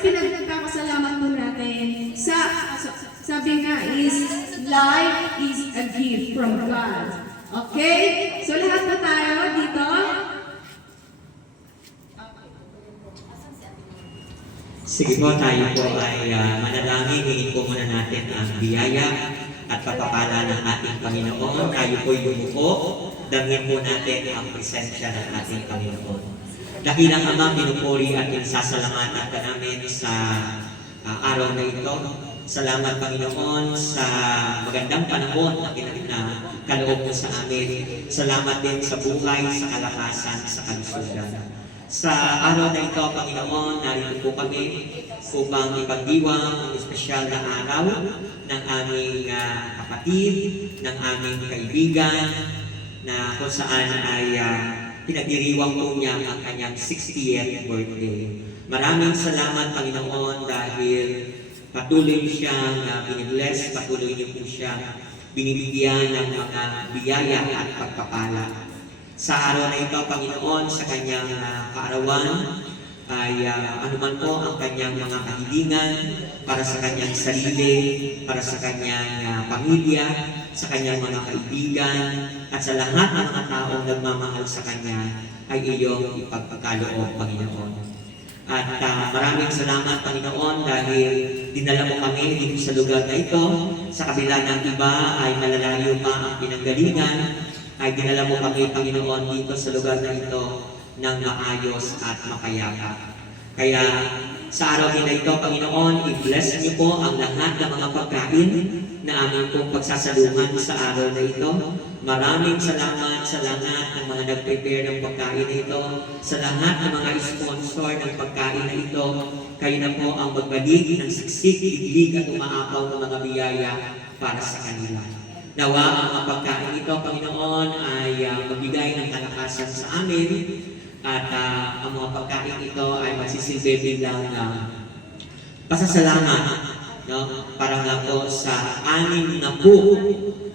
pinagkakasalamat po natin sabi nga is, life is a gift from God. Okay? So lahat po tayo dito. Sige po, tayo po ay manalangin. Hingin po muna natin ang biyaya at pagpapala ng ating Panginoon. Tayo po yumuko. Damhin po natin ang presensya ng ating Panginoon. Dakilang Ama, pinupuri at pinasasalamatan ka namin sa araw na ito. Salamat, Panginoon, sa magandang panahon na kaloob mo sa amin. Salamat din sa buhay, sa kalakasan, sa kalusugan. Sa araw na ito, Panginoon, narito po kami upang ipagdiwang ang espesyal na araw ng aming kapatid, ng aming kaibigan, na kung saan ay pinagdiriwang po niya ang kanyang 60th birthday. Maraming salamat, Panginoon, dahil patuloy siyang binibless, patuloy niyo po siyang binibigyan ng mga biyaya at pagpapala. Sa araw na ito, Panginoon, sa kanyang kaarawan, ay anuman po ang kanyang mga kahilingan para sa kanyang sarili, para sa kanyang pamilya, sa kanyang mga kaibigan, at sa lahat ng mga taong nagmamahal sa kanya, ay iyong ipagpagkaloob, Panginoon. At maraming salamat, Panginoon, dahil dinala mo kami dito sa lugar na ito. Sa kabila ng iba ay malalayo pa ang pinanggalingan, ay dinala mo kami, Panginoon, dito sa lugar na ito ng maayos at makayapa. Kaya sa araw din na ito, Panginoon, i-bless niyo po ang lahat ng mga pagkain na aming pong pagsasalungan sa araw na ito. Maraming salamat sa lahat ng mga nag-prepare ng pagkain na ito, sa lahat ng mga sponsor ng pagkain na ito. Kayo na po ang magbalik ng siksik, iglig at umaapaw ng mga biyaya para sa kanila. Nawa ang mga pagkain ito, Panginoon, ay magbigay ng kalakasan sa amin, at ang mga pagkain ito ay magsisilbi bilang pasasalamat, no? Para nga po sa 6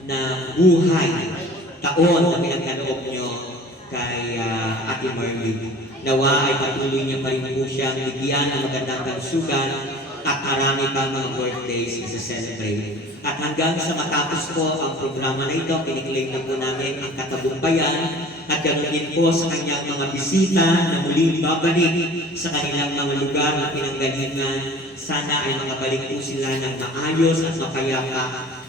na buhay taon na pinagkaloob nyo kay Ate Marlene. Nawa ay patuloy niya pa rin po siyang bigyan ng magandang kalusugan at marami pang mga birthdays na celebrate. At hanggang sa matapos po ang programa na ito, piniklaim na po namin ang katagumpayan at ganoon din po sa kanyang mga bisita na muling babalik sa kanilang mga lugar na pinanggalingan. Sana ay makabalik po sila ng maayos at makayapa,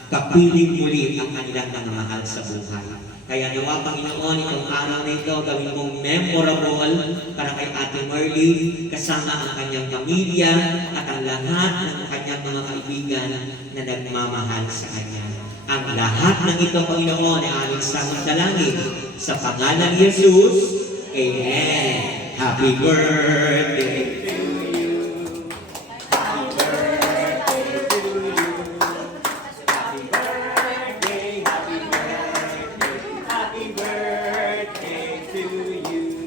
kapiling muli ang kanilang mga mahal sa buhay. Kaya nawa, Panginoon, itong araw na ito gawin mong memorable para kay Ate Marlene, kasama ang kanyang pamilya at ang lahat ng kanyang mga kaibigan na nagmamahal sa kanya. Ang lahat ng ito, Panginoon, ay aming samandalangin sa pangalan ni Jesus. Amen. Happy birthday!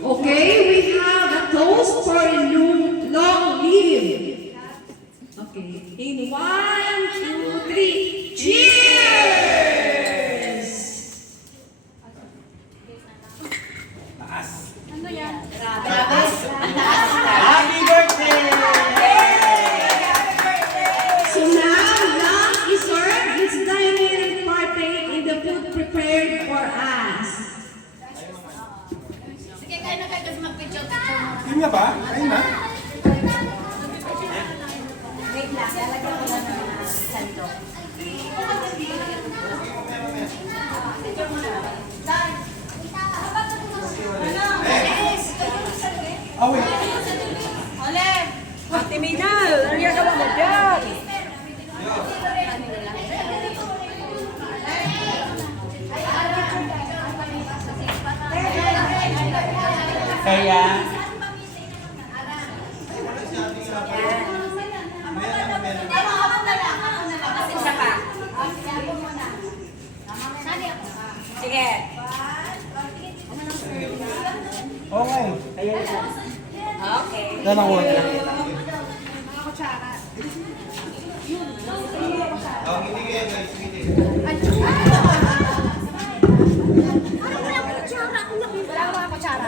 Okay, we have a toast for long live. Okay, in 1, 2, 3, cheers! Ano yan? Happy birthday! So now, lunch is served. It's time to partake in the food prepared for us. Sige, kaya na kayo kasi mag-picture-picture mo. Yun nga ba? Ayun na. Wait lang, lalagyan ko lang ng sandok. Picture mo na. Yes! Oh, wait. Ole! Ate Minal, ano yung gawa mo dyan? Kaya, Isa pa. Sige. okay. Okay. Ganang water. Wala ka mga kutsara.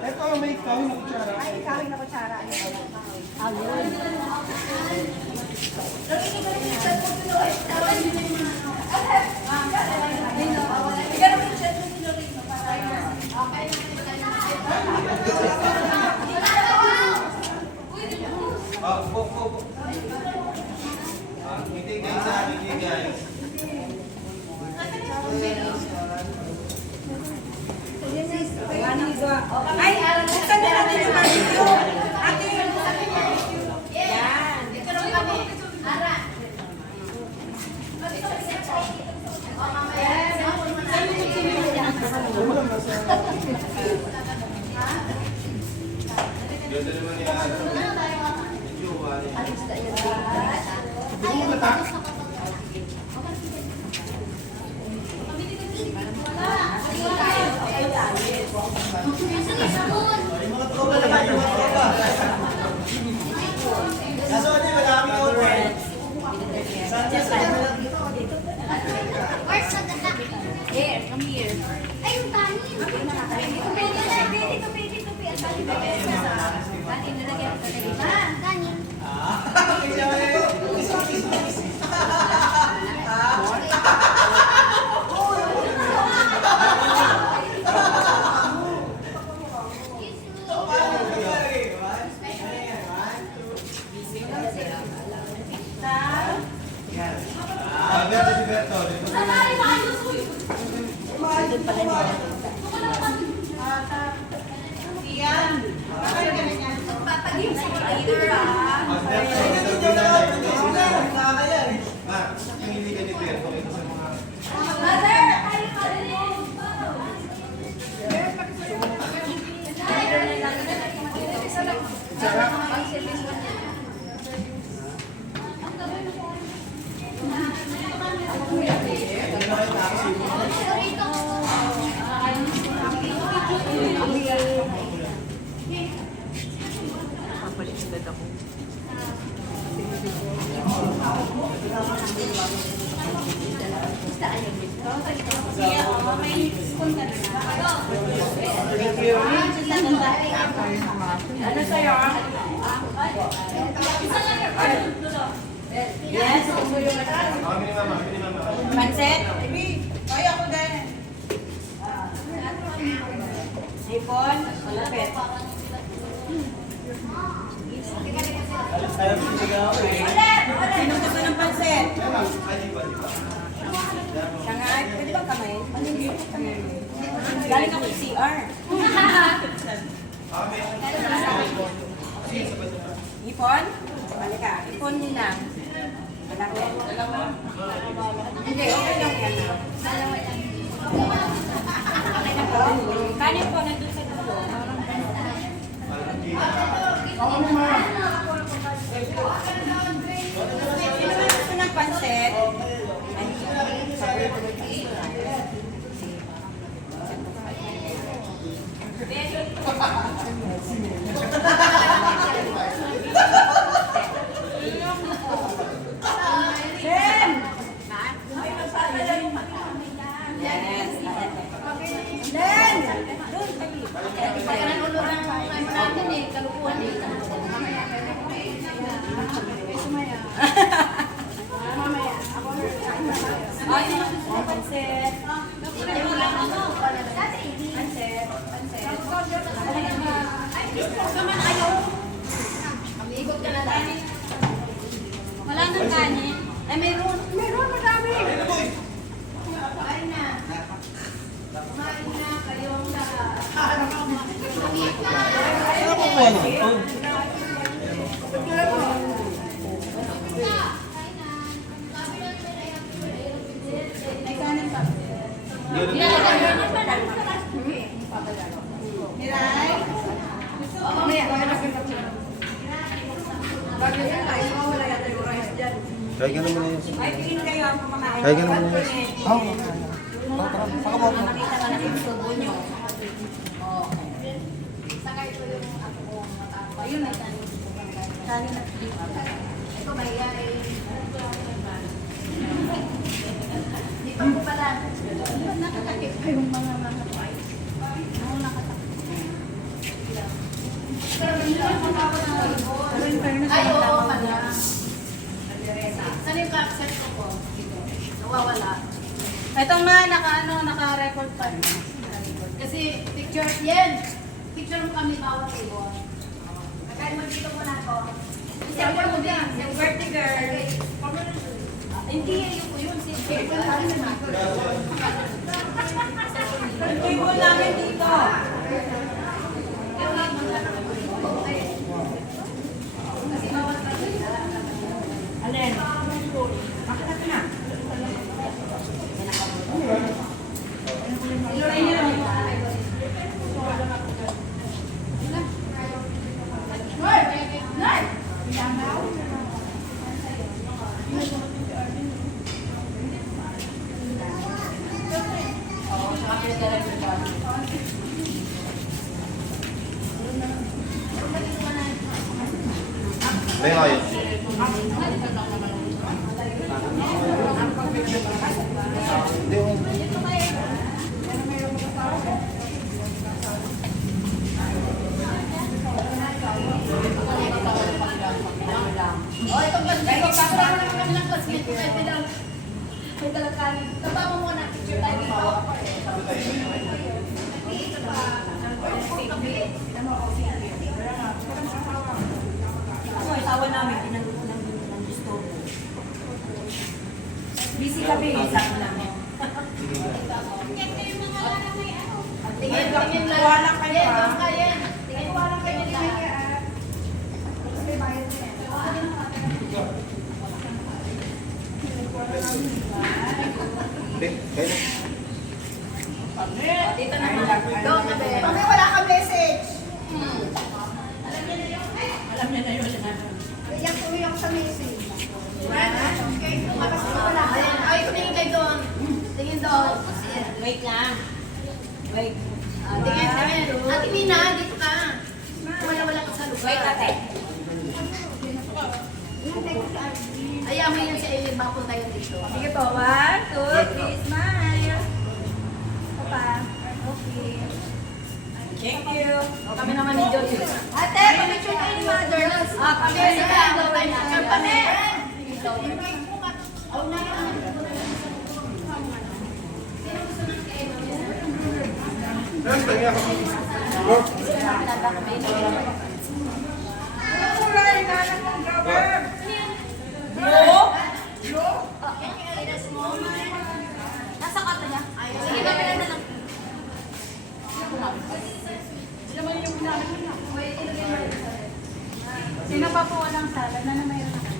Ito, may ikaw yung kutsara. Ay, buksan na natin yung video. Ate, yan. Here, come here. Ay, yung kanin. Kanin nalagyan ko na iba. Kanin. Ano sa'yo? Yes. Pansit? Ay, ako din. Sipon? Malapit. Sino gusto ng pansit? Sangay? Pwede ba kamay? Galing ako sa CR. Ipon? Balik ka. Ipon din lang. Malaki. Hindi, okay lang yan. Okay na po. Kanin po, nandun sa dulo. Sino ba gusto ng pansit? Jen! Yes. Jen! Doon, tabi. Ay, sino gusto ng pansit? Wala nang kanin. Ay, meron. Meron, madami. Kumain na. Kumain na kayong lahat. May kanin pa. Miray? Mamaya, bago yan, ay mawala yata yung rice dyan. Kaya ganun mo na yun. Ay, piliin kayo ang kumakain. Kaya ganun mo na yun. Oo. Nakita mo na yung subo nyo. Okay. Sakay ko yung ako ko. Ayun na. Kanin at beef. Ito may Dito ko pala. Nakatakip kayong mga price. Oo, nakatakip. Pero in fairness, Ay, oo, tama pala. na. Saan yung capset ko po? Nawawala. Ito nga, naka-record pa. Kasi picture, yan. Picture mo kami bawat table. Kakain mo dito muna ako. Kasi ako mo din. Yung birthday girl. Hindi, yung Ang table namin dito. Alin? Bakit na? Iluray niyo lang. May ayos. Hindi ko. Oh, itong ganda. Para naman kami ng classmate ko. Pwede lang. May dalang kanin. Taba mo muna. Picture tayo dito. Dito pa. Ako, isawa namin, tinanong ng gusto. Busy kami, sabi namin. Tingin lang. Wala kayo, Yen, ha? doon ka, Yen. Tingin wala kayo lang. Hindi, kayo. Dito na. Doon ka, Be. Mami, wala ka message. Alam niya na yun. Iyak tuloy ako sa message. Okay, tumakas ko wala. Ay, tumingin kayo doon. Tingin doon. Wait lang. Wait. Tingin, tingin. Ate Mina, dito ka. Wala ka sa lugar. Wait, ate. Ayaw mo yan si Eileen, bako tayo dito. Sige po, 1, 2, 3, smile. Papa. Okay. Thank you. Kami naman ni Joy. Ate, pamitsyon kayo ni Mother. Kami sa tayo. Picture pa na. Yes, tingnan ako. Nasa kata niya. Sige, kami na lang. Sino pa po walang salad na mayroon ako?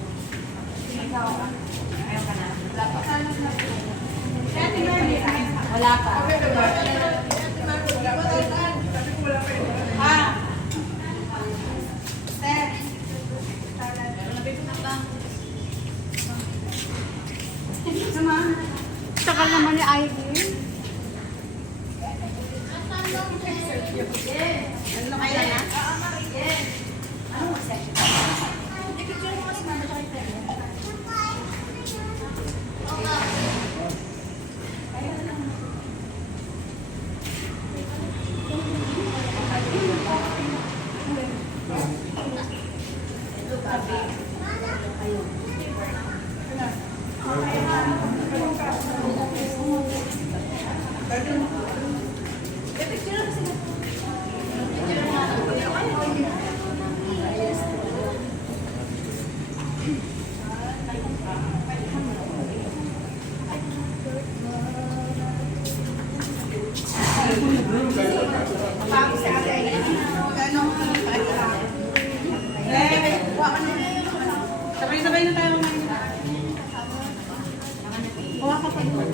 Ayaw ka na. Wala pa. Ah. Takal naman ni ID. Sabay-sabay na tayo ngayon. Kuha ka pa doon.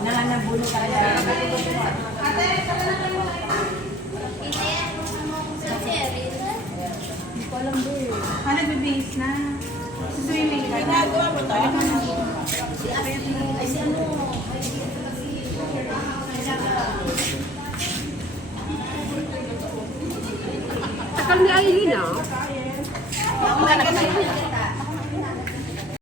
Nananabulo ka na. Hindi ko alam ba eh. Nagbe-base na. Swimming ka. Ginagawa mo tayo. Ay, si ano? Takal ni Aileen ah. Ako na